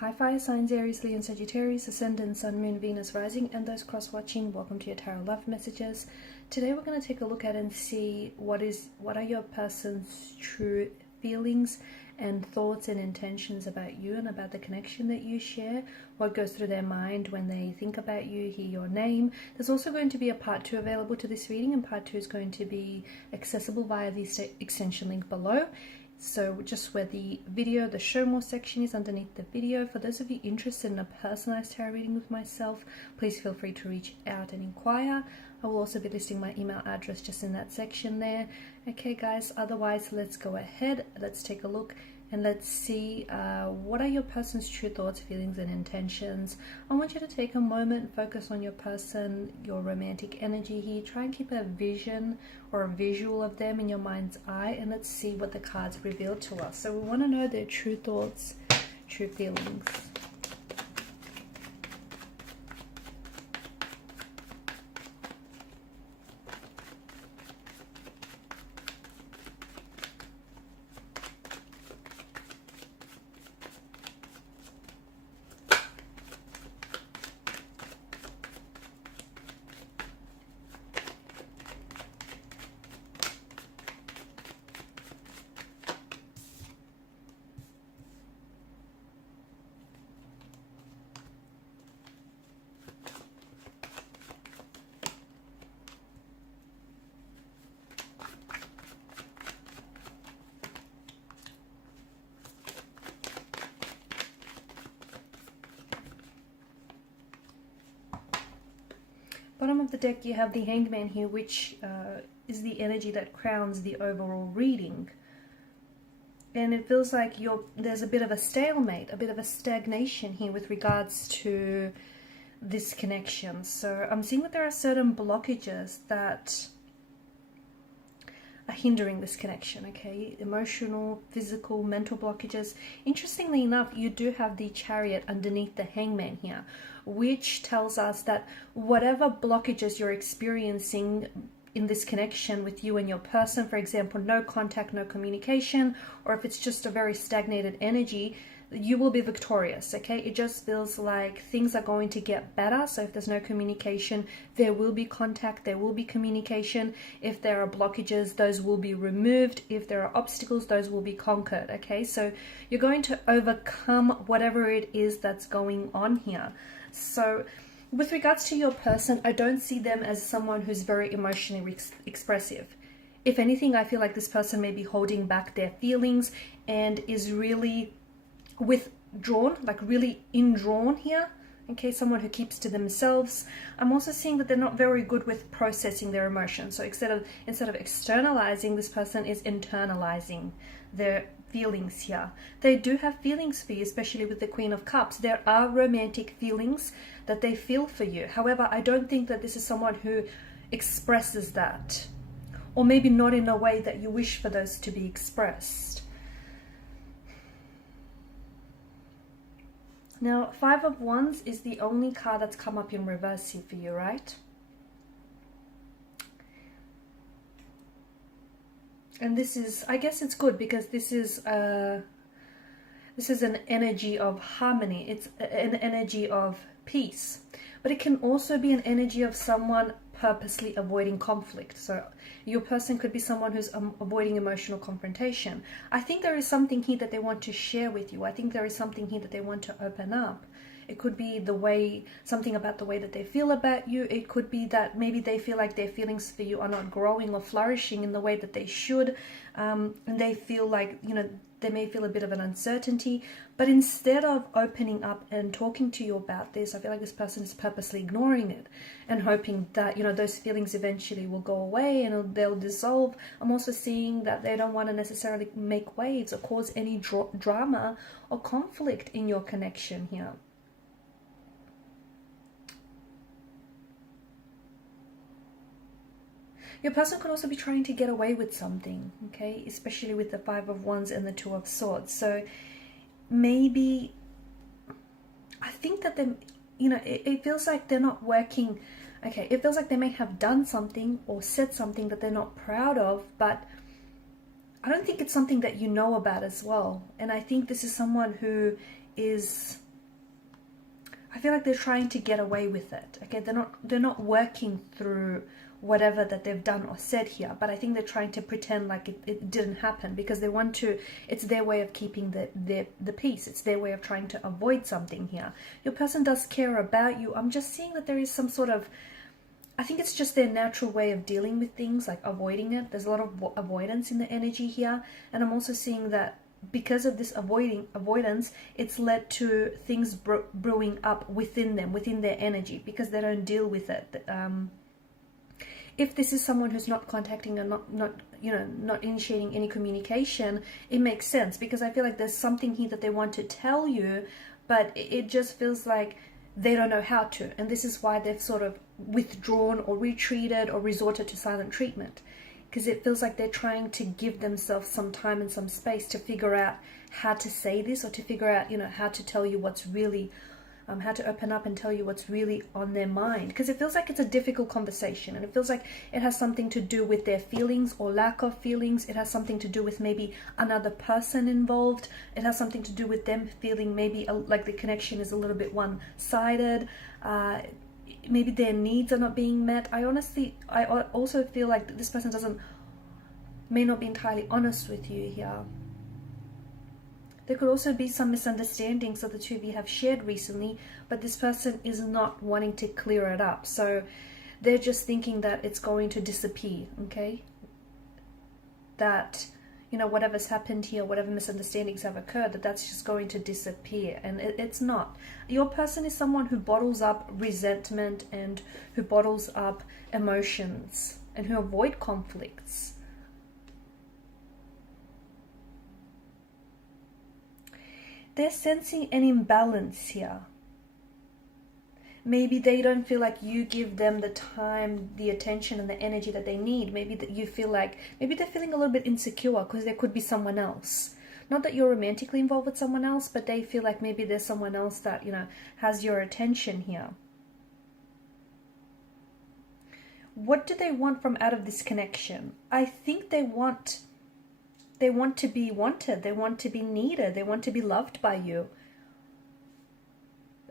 Hi fire signs, Aries, Leo and Sagittarius, Ascendant, Sun, Moon, Venus, Rising, and those cross-watching, welcome to your Tarot Love Messages. Today we're going to take a look at and see what are your person's true feelings and thoughts and intentions about you and about the connection that you share, what goes through their mind when they think about you, hear your name. There's also going to be a part 2 available to this reading, and part 2 is going to be accessible via the extension link below. So just where the video, the show more section is underneath the video. For those of you interested in a personalized tarot reading with myself, please feel free to reach out and inquire. I will also be listing my email address just in that section there. Okay guys, otherwise let's go ahead, let's take a look and let's see what are your person's true thoughts, feelings and intentions. I want you to take a moment, focus on your person, your romantic energy here. Try and keep a vision or a visual of them in your mind's eye, and let's see what the cards reveal to us. So we want to know their true thoughts, true feelings. Bottom of the deck you have the Hanged Man here, which is the energy that crowns the overall reading. And it feels like there's a bit of a stalemate, a bit of a stagnation here with regards to this connection. So I'm seeing that there are certain blockages that are hindering this connection, okay? Emotional, physical, mental blockages. Interestingly enough, you do have the Chariot underneath the Hangman here, which tells us that whatever blockages you're experiencing in this connection with you and your person, for example, no contact, no communication, or if it's just a very stagnated energy, you will be victorious, okay? It just feels like things are going to get better. So if there's no communication, there will be contact, there will be communication. If there are blockages, those will be removed. If there are obstacles, those will be conquered, okay? So you're going to overcome whatever it is that's going on here. So with regards to your person, I don't see them as someone who's very emotionally expressive. If anything, I feel like this person may be holding back their feelings and is really withdrawn, like really indrawn here, okay? Someone who keeps to themselves. I'm also seeing that they're not very good with processing their emotions. So instead of externalizing, this person is internalizing their feelings here. They do have feelings for you, especially with the Queen of Cups. There are romantic feelings that they feel for you. However, I don't think that this is someone who expresses that, or maybe not in a way that you wish for those to be expressed. Now, Five of Wands is the only card that's come up in reverse here for you, right? And this is, I guess it's good because this is an energy of harmony. It's an energy of peace. But it can also be an energy of someone purposely avoiding conflict. So your person could be someone who's avoiding emotional confrontation. I think there is something here that they want to share with you. I think there is something here that they want to open up. It could be something about the way that they feel about you. It could be that maybe they feel like their feelings for you are not growing or flourishing in the way that they should. And they feel like, they may feel a bit of an uncertainty. But instead of opening up and talking to you about this, I feel like this person is purposely ignoring it and hoping that, those feelings eventually will go away and they'll dissolve. I'm also seeing that they don't want to necessarily make waves or cause any drama or conflict in your connection here. Your person could also be trying to get away with something, okay? Especially with the Five of Wands and the Two of Swords. So maybe, I think that it feels like they're not working, okay? It feels like they may have done something or said something that they're not proud of, but I don't think it's something that you know about as well. And I think this is someone who is I feel like they're trying to get away with it. Okay, they're not working through whatever that they've done or said here, but I think they're trying to pretend like it didn't happen, because they want to, it's their way of keeping the peace. It's their way of trying to avoid something here. Your person does care about you. I'm just seeing that there is some sort of, I think it's just their natural way of dealing with things, like avoiding it. There's a lot of avoidance in the energy here. And I'm also seeing that because of this avoidance, it's led to things brewing up within them, within their energy, because they don't deal with it. If this is someone who's not contacting or not initiating any communication, it makes sense, because I feel like there's something here that they want to tell you, but it just feels like they don't know how to. And this is why they've sort of withdrawn or retreated or resorted to silent treatment, because it feels like they're trying to give themselves some time and some space to figure out how to say this, or to figure out, how to tell you what's really, how to open up and tell you what's really on their mind. Because it feels like it's a difficult conversation, and it feels like it has something to do with their feelings or lack of feelings. It has something to do with maybe another person involved. It has something to do with them feeling maybe like the connection is a little bit one-sided. Maybe their needs are not being met. I also feel like this person may not be entirely honest with you here. There could also be some misunderstandings that the two of you have shared recently, but this person is not wanting to clear it up. So they're just thinking that it's going to disappear, okay? That, whatever's happened here, whatever misunderstandings have occurred, that's just going to disappear. And it's not. Your person is someone who bottles up resentment and who bottles up emotions and who avoid conflicts. They're sensing an imbalance here. Maybe they don't feel like you give them the time, the attention, and the energy that they need. Maybe that you feel like, maybe they're feeling a little bit insecure because there could be someone else. Not that you're romantically involved with someone else, but they feel like maybe there's someone else that, has your attention here. What do they want from out of this connection? I think they want to be wanted. They want to be needed. They want to be loved by you.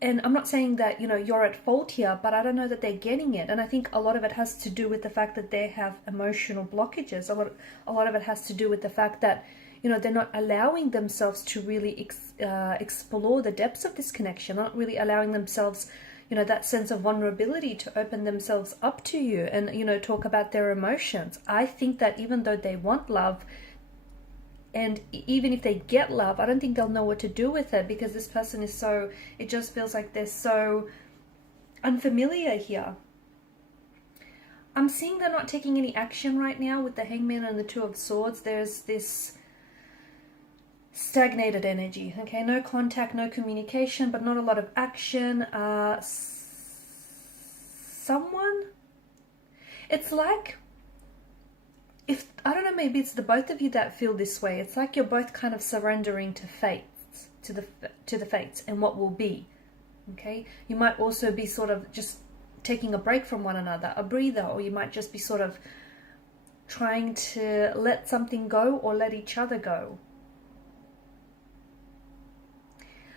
And I'm not saying that, you're at fault here, but I don't know that they're getting it. And I think a lot of it has to do with the fact that they have emotional blockages. A lot of it has to do with the fact that, they're not allowing themselves to really explore the depths of this connection, not really allowing themselves, that sense of vulnerability to open themselves up to you and, talk about their emotions. I think that even though they want love, and even if they get love, I don't think they'll know what to do with it, because this person is it just feels like they're so unfamiliar here. I'm seeing they're not taking any action right now with the Hangman and the Two of Swords. There's this stagnated energy, okay? No contact, no communication, but not a lot of action. It's like, I don't know, maybe it's the both of you that feel this way. It's like you're both kind of surrendering to fate, to the fates and what will be, okay? You might also be sort of just taking a break from one another, a breather, or you might just be sort of trying to let something go or let each other go.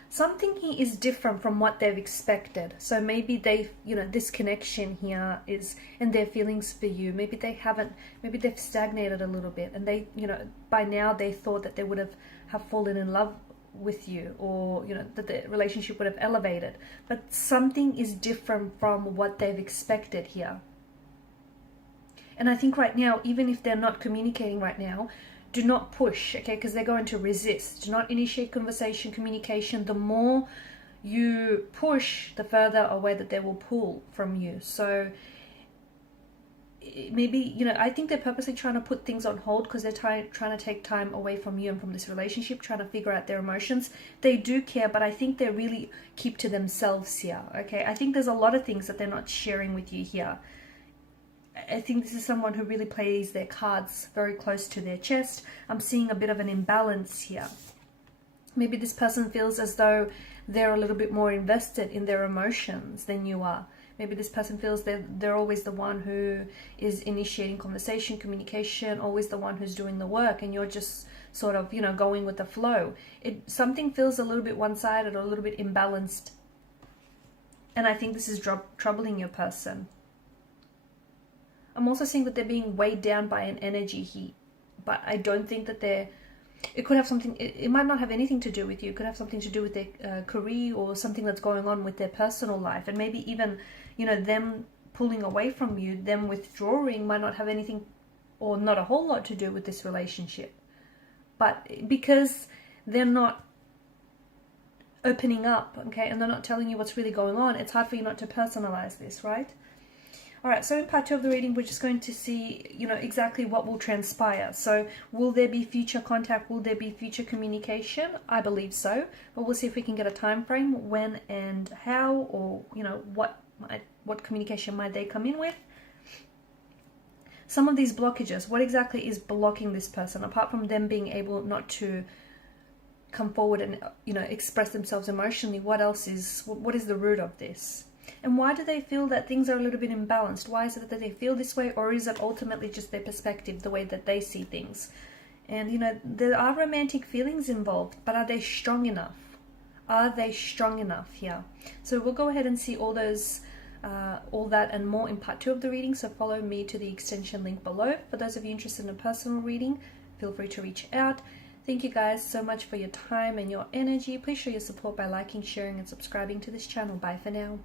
Something here is different from what they've expected. So maybe they've, this connection here is, and their feelings for you, maybe they've stagnated a little bit, and they, by now they thought that they would have fallen in love with you, or, that the relationship would have elevated. But something is different from what they've expected here. And I think right now, even if they're not communicating right now, do not push, okay, because they're going to resist. Do not initiate conversation, communication. The more you push, the further away that they will pull from you. So maybe, I think they're purposely trying to put things on hold because they're trying to take time away from you and from this relationship, trying to figure out their emotions. They do care, but I think they really keep to themselves here, okay? I think there's a lot of things that they're not sharing with you here. I think this is someone who really plays their cards very close to their chest. I'm seeing a bit of an imbalance here. Maybe this person feels as though they're a little bit more invested in their emotions than you are. Maybe this person feels that they're always the one who is initiating conversation, communication, always the one who's doing the work, and you're just sort of, going with the flow. Something feels a little bit one-sided or a little bit imbalanced And I think this is troubling your person. I'm also seeing that they're being weighed down by an energy heat, but I don't think that it could have something, it might not have anything to do with you. It could have something to do with their career or something that's going on with their personal life. And maybe even, you know, them pulling away from you, them withdrawing might not have anything or not a whole lot to do with this relationship. But because they're not opening up, okay, and they're not telling you what's really going on, it's hard for you not to personalize this, right? All right, so in part 2 of the reading, we're just going to see, you know, exactly what will transpire. So will there be future contact? Will there be future communication? I believe so, but we'll see if we can get a time frame, when and how, or, you know, what communication might they come in with. Some of these blockages, what exactly is blocking this person, apart from them being able not to come forward and, you know, express themselves emotionally? What else is, what is the root of this? And why do they feel that things are a little bit imbalanced? Why is it that they feel this way, or is it ultimately just their perspective, the way that they see things? And, you know, there are romantic feelings involved, but are they strong enough? Are they strong enough here? So we'll go ahead and see all those, all that and more in part 2 of the reading. So follow me to the extension link below. For those of you interested in a personal reading, feel free to reach out. Thank you guys so much for your time and your energy. Please show your support by liking, sharing, and subscribing to this channel. Bye for now.